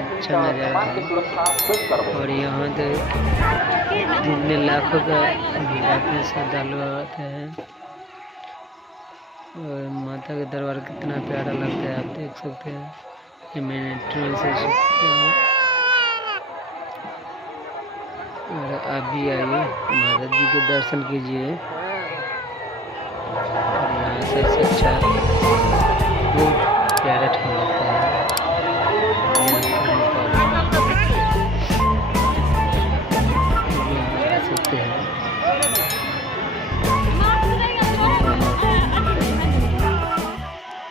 अच्छा नज़ारा है। और यहाँ तो दिन में लाखों का भीड़ आते हैं, श्रद्धालु आते हैं। और माता का दरबार कितना प्यारा लगता है, आप देख सकते हैं। ये मैंने ट्रेन से और आप भी आइए, माता जी के दर्शन कीजिए। और यहाँ से अच्छा बहुत प्यारा ठंड लगता है। सकते हैं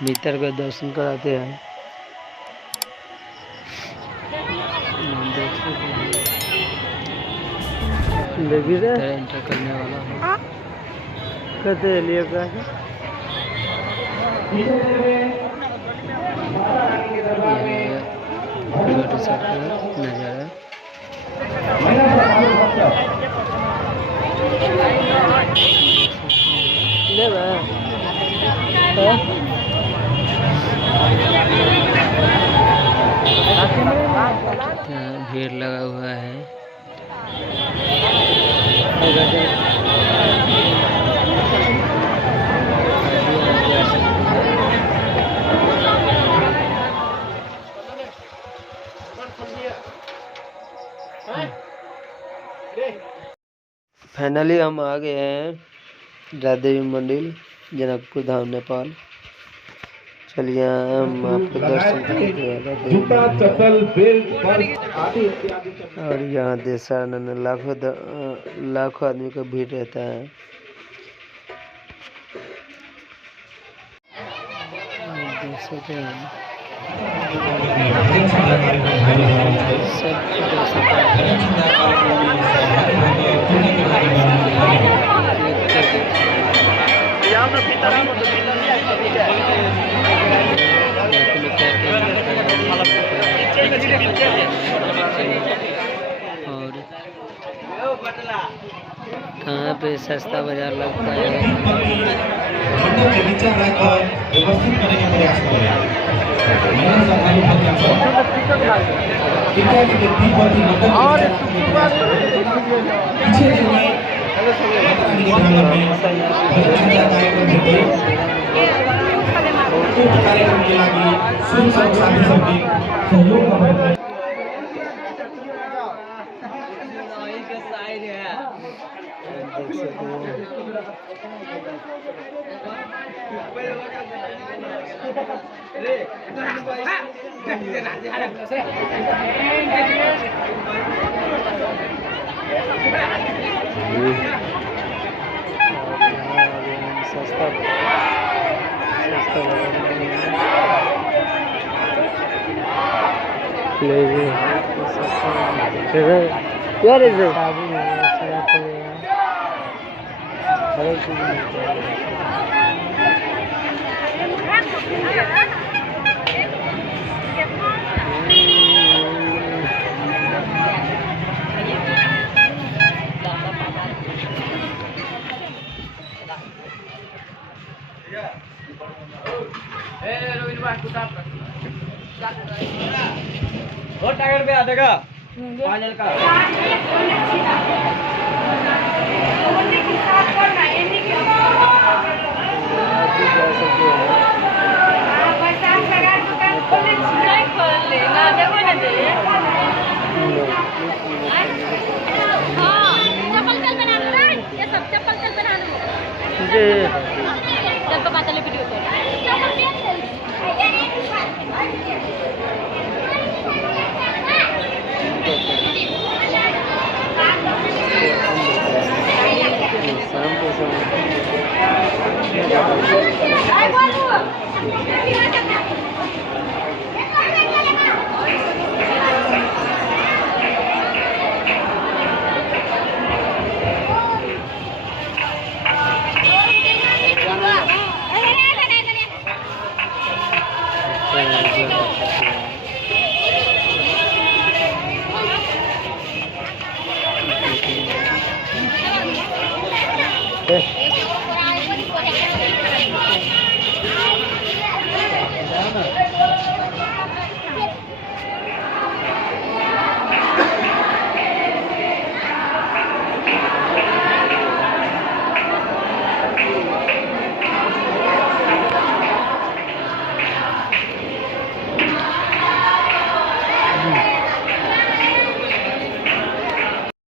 भीतर का दर्शन कराते हैं। एंटर करने वाला है कहते लिए नज़ारा भीड़ लगा हुआ है। फाइनली हम आ गए हैं राधा देवी मंदिर, जनकपुर धाम, नेपाल। चलिए हम आपको दर्शन करेंगे। और यहाँ देशा लाखों आदमी का भीड़ रहता है। देख सकते हैं सब और कहाँ पे सस्ता बाजार लगता है। कार्यक्रम के लागि सुन सब साथी सबके सहयोग गर्नु। What is it? और टाइगर पे आते का पाजल का